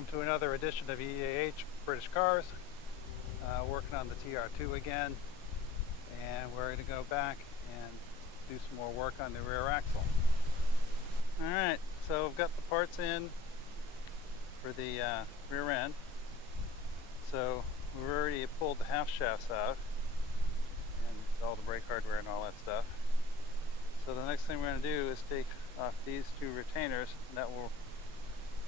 Welcome to another edition of EAH British Cars. Working on the TR2 again, and we're going to go back and do some more work on the rear axle. Alright, so I've got the parts in for the rear end. So we've already pulled the half shafts out and all the brake hardware and all that stuff. So the next thing we're going to do is take off these two retainers, and that will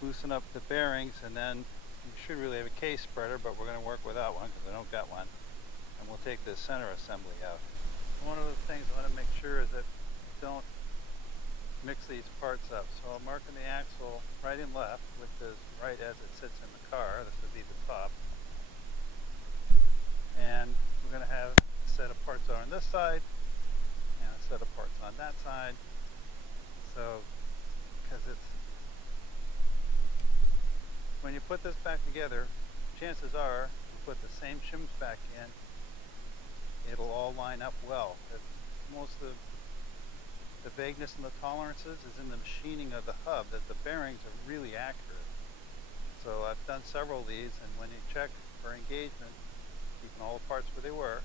loosen up the bearings, and then you should really have a case spreader, but we're going to work without one because I don't got one. And we'll take the center assembly out. One of the things I want to make sure is that you don't mix these parts up. So I'm marking the axle right and left, which is right as it sits in the car. This would be the top. And we're going to have a set of parts on this side and a set of parts on that side. So, because it's when you put this back together, chances are you put the same shims back in, it'll all line up well. Most of the vagueness and the tolerances is in the machining of the hub, that the bearings are really accurate. So I've done several of these, and when you check for engagement, keeping all the parts where they were,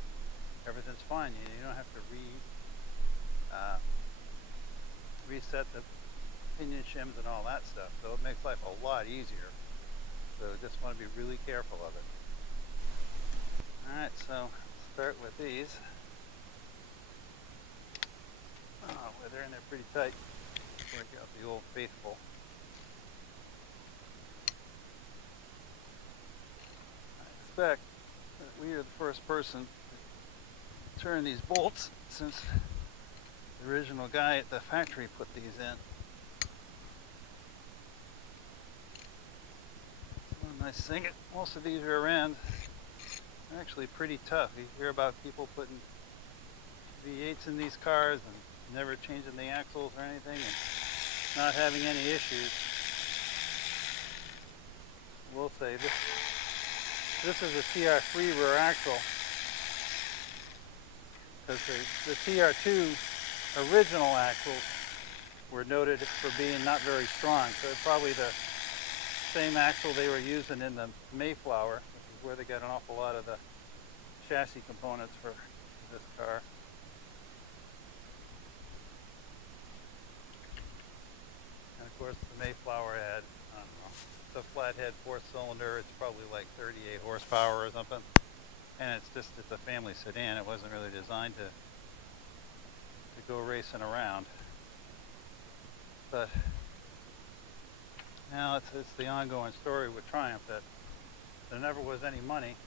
everything's fine. You don't have to reset the pinion shims and all that stuff. So it makes life a lot easier. So just want to be really careful of it. Alright, so start with these. Oh, well, they're in there pretty tight. Work out the old faithful. I expect that we are the first person to turn these bolts, since the original guy at the factory put these in. Nice thing, most of these rear ends are actually pretty tough. You hear about people putting V8s in these cars and never changing the axles or anything and not having any issues. We'll say this is a TR3 rear axle, because the TR2 original axles were noted for being not very strong. So it's probably the same axle they were using in the Mayflower, which is where they got an awful lot of the chassis components for this car. And of course the Mayflower had, I don't know, it's a flathead 4-cylinder, it's probably like 38 horsepower or something. And it's a family sedan. It wasn't really designed to go racing around. But now it's the ongoing story with Triumph that there never was any money,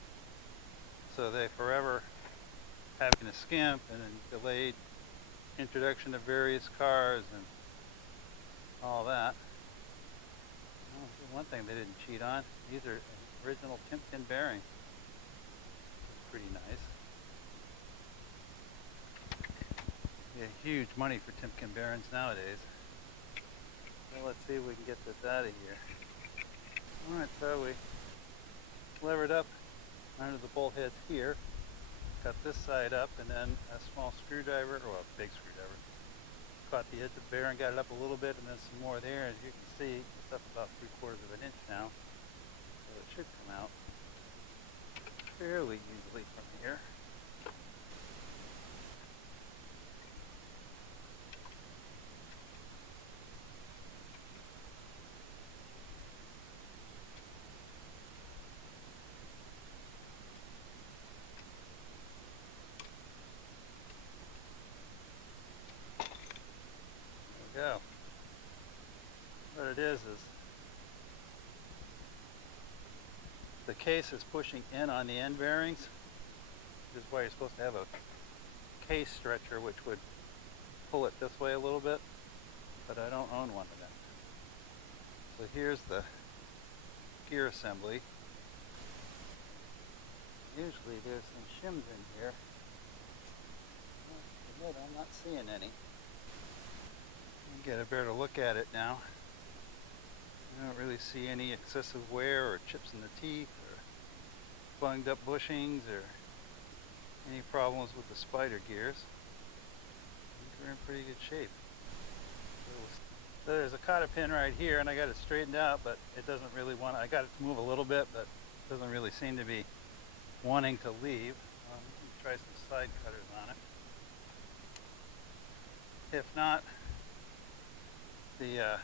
so they forever having to skimp and delayed introduction of various cars and all that. Well, one thing they didn't cheat on, these are original Timken bearings. Pretty nice. Yeah, huge money for Timken bearings nowadays. Well, let's see if we can get this out of here. Alright, so we levered up under the bolt heads here, got this side up, and then a small screwdriver, or a big screwdriver, caught the edge of the bearing, got it up a little bit, and then some more there. As you can see, it's up about 3/4 of an inch now, so it should come out fairly easily from here. Go. What it is the case is pushing in on the end bearings. This is why you're supposed to have a case stretcher which would pull it this way a little bit, but I don't own one of them. So here's the gear assembly. Usually there's some shims in here. I admit I'm not seeing any. Get a better look at it now. I don't really see any excessive wear or chips in the teeth or bunged up bushings or any problems with the spider gears. I think we're in pretty good shape. So So there's a cotter pin right here, and I got it straightened out, but it doesn't really want to. I got it to move a little bit, but it doesn't really seem to be wanting to leave. Try some side cutters on it. If not, the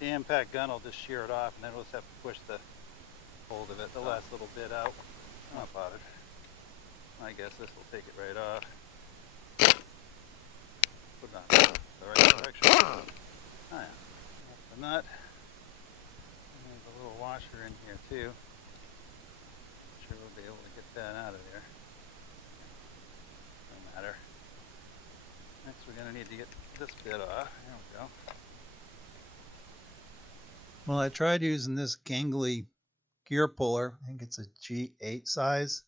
impact gun will just shear it off, and then we'll just have to push the hold of it, the last little bit out. I'm not bothered. I guess this will take it right off. Put it on the right direction. Oh yeah. The nut. There's a little washer in here too. I'm sure we'll be able to get that out of there. No matter. Next we're going to need to get this bit off. There we go. Well, I tried using this gangly gear puller. I think it's a G8 size,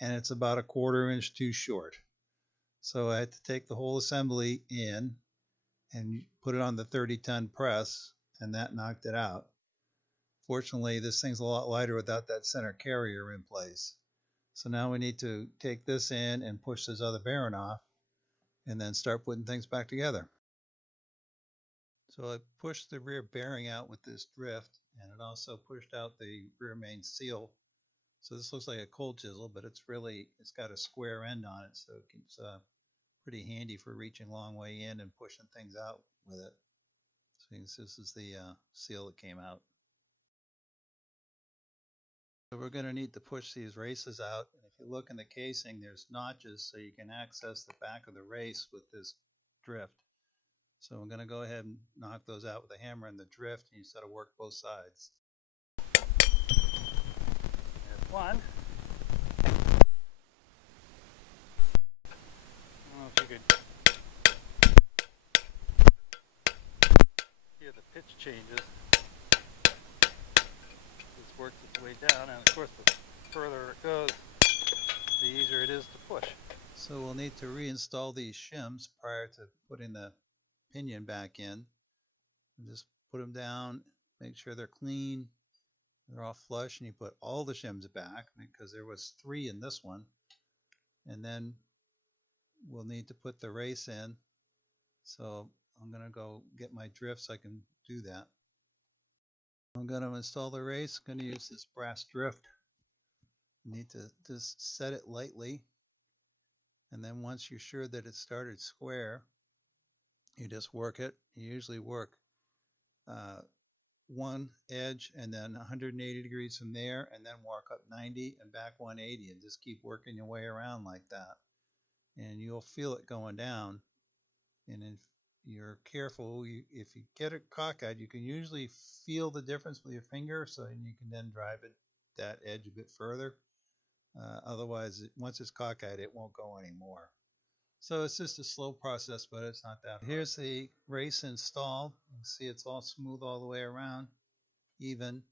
and it's about a 1/4 inch too short. So I had to take the whole assembly in and put it on the 30-ton press, and that knocked it out. Fortunately, this thing's a lot lighter without that center carrier in place. So now we need to take this in and push this other bearing off, and then start putting things back together. So I pushed the rear bearing out with this drift, and it also pushed out the rear main seal. So this looks like a cold chisel, but it's got a square end on it, so it's pretty handy for reaching a long way in and pushing things out with it. So this is the seal that came out. So we're going to need to push these races out, and if you look in the casing, there's notches so you can access the back of the race with this drift. So I'm going to go ahead and knock those out with a hammer and the drift, and you just got to work both sides. There's one. I don't know if you could hear the pitch changes. It's worked its way down, and of course the further it goes, the easier it is to push. So we'll need to reinstall these shims prior to putting the pinion back in. And just put them down, make sure they're clean, they're all flush, and you put all the shims back because there was 3 in this one. And then we'll need to put the race in. So I'm going to go get my drift so I can do that. I'm going to install the race. I'm going to use this brass drift. You need to just set it lightly, and then once you're sure that it started square, you just work it. You usually work one edge and then 180 degrees from there, and then work up 90 and back 180, and just keep working your way around like that. And you'll feel it going down. And if you're careful, if you get it cockeyed, you can usually feel the difference with your finger, so you can then drive it that edge a bit further. Otherwise, once it's cockeyed, it won't go anymore. So it's just a slow process, but it's not that hard. Here's the race installed. You can see it's all smooth all the way around, even.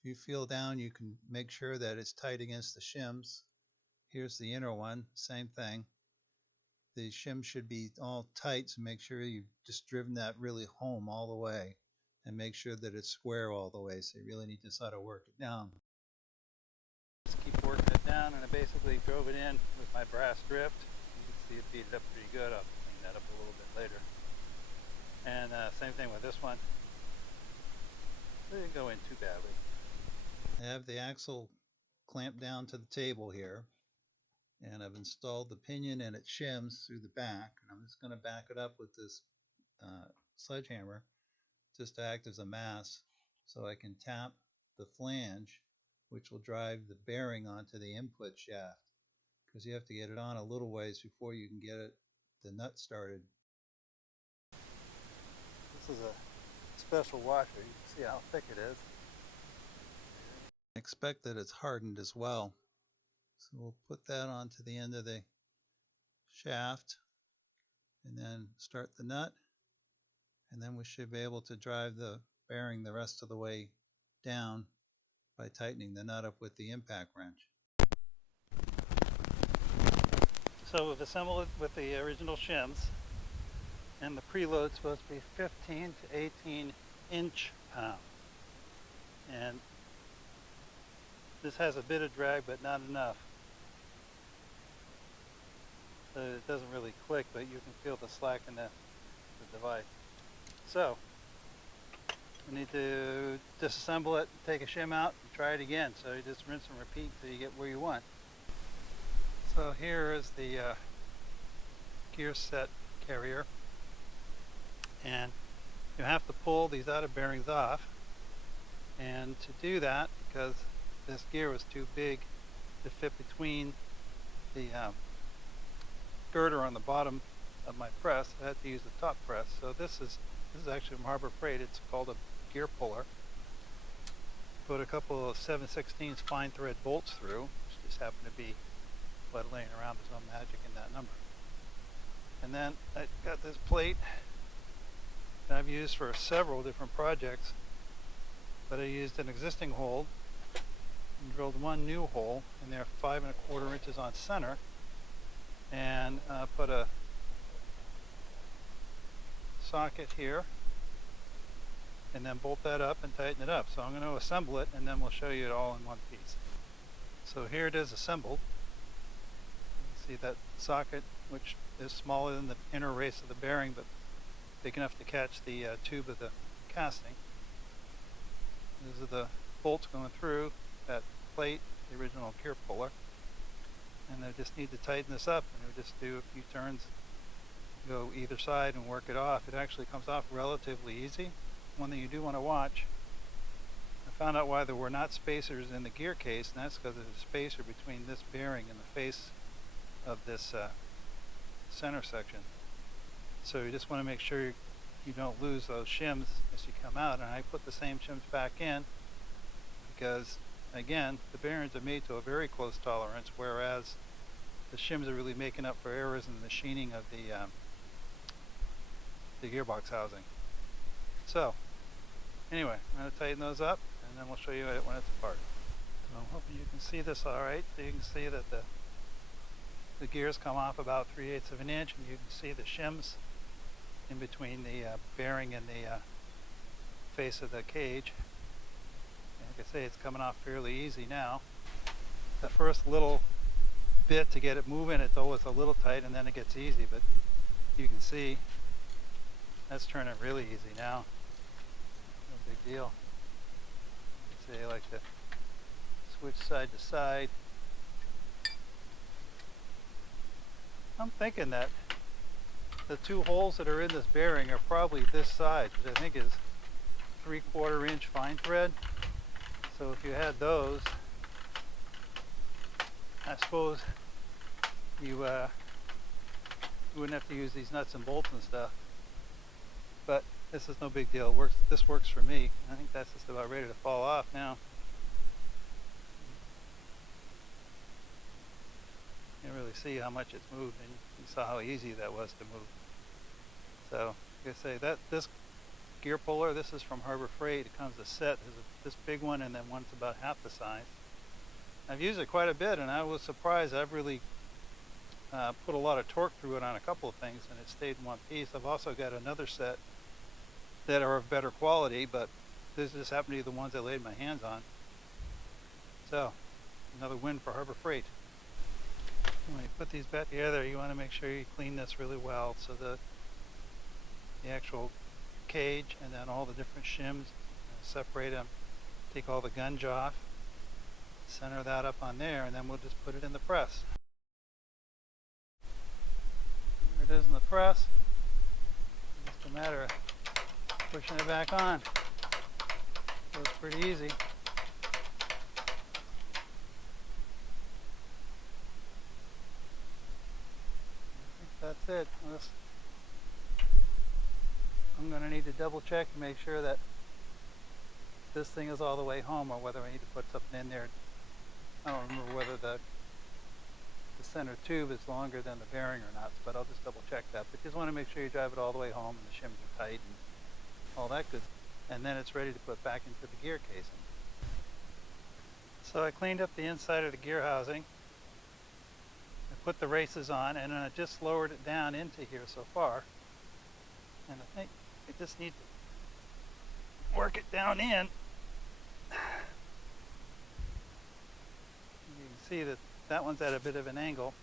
If you feel down, you can make sure that it's tight against the shims. Here's the inner one, same thing. The shim should be all tight, so make sure you've just driven that really home all the way, and make sure that it's square all the way, so you really need to sort of work it down. Just keep working it down, and I basically drove it in with my brass drift. You can see it beat it up pretty good. I'll clean that up a little bit later. And same thing with this one. It didn't go in too badly. I have the axle clamped down to the table here, and I've installed the pinion and its shims through the back, and I'm just going to back it up with this sledgehammer just to act as a mass, so I can tap the flange, which will drive the bearing onto the input shaft, because you have to get it on a little ways before you can get the nut started. This is a special washer. You can see how thick it is. Expect that it's hardened as well. So we'll put that onto the end of the shaft, and then start the nut, and then we should be able to drive the bearing the rest of the way down by tightening the nut up with the impact wrench. So we've assembled it with the original shims, and the preload's supposed to be 15 to 18 inch-pound. And this has a bit of drag, but not enough. So it doesn't really click, but you can feel the slack in the device. So we need to disassemble it, take a shim out, and try it again. So you just rinse and repeat until you get where you want. So here is the gear set carrier, and you have to pull these outer bearings off. And to do that, because this gear was too big to fit between the girder on the bottom of my press, I had to use the top press. So this is actually from Harbor Freight. It's called a gear puller. Put a couple of 7/16 fine thread bolts through, which just happen to be what laying around. There's no magic in that number. And then I got this plate that I've used for several different projects, but I used an existing hole and drilled one new hole in there, 5 1/4 inches on center, and put a socket here, and then bolt that up and tighten it up. So I'm going to assemble it, and then we'll show you it all in one piece. So here it is assembled. You see that socket, which is smaller than the inner race of the bearing, but big enough to catch the tube of the casting. These are the bolts going through that plate, the original gear puller. And I just need to tighten this up, and we just do a few turns, go either side and work it off. It actually comes off relatively easy. One thing you do want to watch, I found out why there were not spacers in the gear case, and that's because there's a spacer between this bearing and the face of this center section. So you just want to make sure you don't lose those shims as you come out. And I put the same shims back in because, again, the bearings are made to a very close tolerance, whereas the shims are really making up for errors in the machining of the gearbox housing. So anyway, I'm going to tighten those up, and then we'll show you it when it's apart. So I'm hoping you can see this all right. So you can see that the gears come off about 3/8 of an inch, and you can see the shims in between the bearing and the face of the cage. And like I say, it's coming off fairly easy now. The first little bit to get it moving, it's always a little tight, and then it gets easy, but you can see that's turning really easy now. No big deal. Say I like to switch side to side. I'm thinking that the two holes that are in this bearing are probably this size, which I think is 3/4 inch fine thread. So if you had those, I suppose you wouldn't have to use these nuts and bolts and stuff. But this is no big deal. This works for me. I think that's just about ready to fall off now. You can really see how much it's moved, and you saw how easy that was to move. So, like I say, this gear puller, this is from Harbor Freight. It comes a set. There's this big one, and then one's about half the size. I've used it quite a bit, and I was surprised. I've really put a lot of torque through it on a couple of things, and it stayed in one piece. I've also got another set that are of better quality, but this just happened to be the ones I laid my hands on. So, another win for Harbor Freight. When you put these back together, you want to make sure you clean this really well, so the actual cage and then all the different shims, separate them, take all the gunge off, center that up on there, and then we'll just put it in the press. There it is in the press. It's just a matter of pushing it back on. So it's pretty easy. That's it. I'm going to need to double check and make sure that this thing is all the way home, or whether I need to put something in there. I don't remember whether the center tube is longer than the bearing or not, but I'll just double check that. But you just want to make sure you drive it all the way home and the shims are tight and all that good. And then it's ready to put back into the gear casing. So I cleaned up the inside of the gear housing. I put the races on, and then I just lowered it down into here so far. And I think I just need to work it down in. You can see that that one's at a bit of an angle.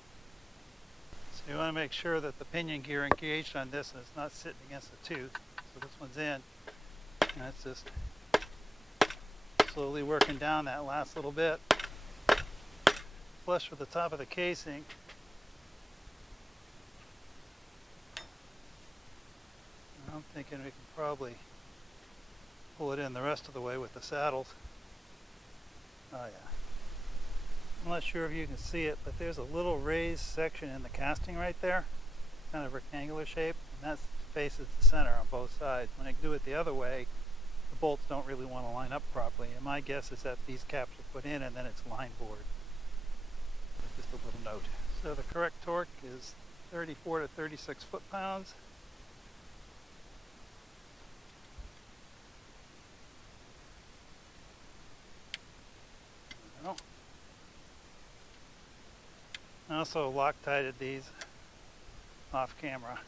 So you want to make sure that the pinion gear engaged on this and it's not sitting against the tooth. So this one's in, and it's just slowly working down that last little bit, flush with the top of the casing. I'm thinking we can probably pull it in the rest of the way with the saddles. Oh yeah. I'm not sure if you can see it, but there's a little raised section in the casting right there, kind of rectangular shape, and that faces the center on both sides. When I do it the other way, the bolts don't really want to line up properly, and my guess is that these caps are put in and then it's line bored. Just a little note. So the correct torque is 34 to 36 foot-pounds. I also Loctited these off camera.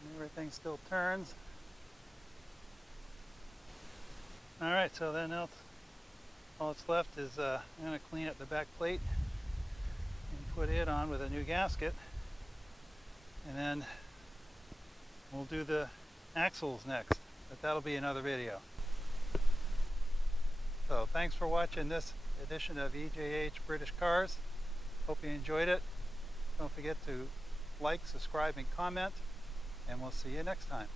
And everything still turns. Alright, so then all that's left is I'm going to clean up the back plate and put it on with a new gasket, and then we'll do the axles next, but that'll be another video. So thanks for watching this edition of EJH British Cars. Hope you enjoyed it. Don't forget to like, subscribe, and comment, and we'll see you next time.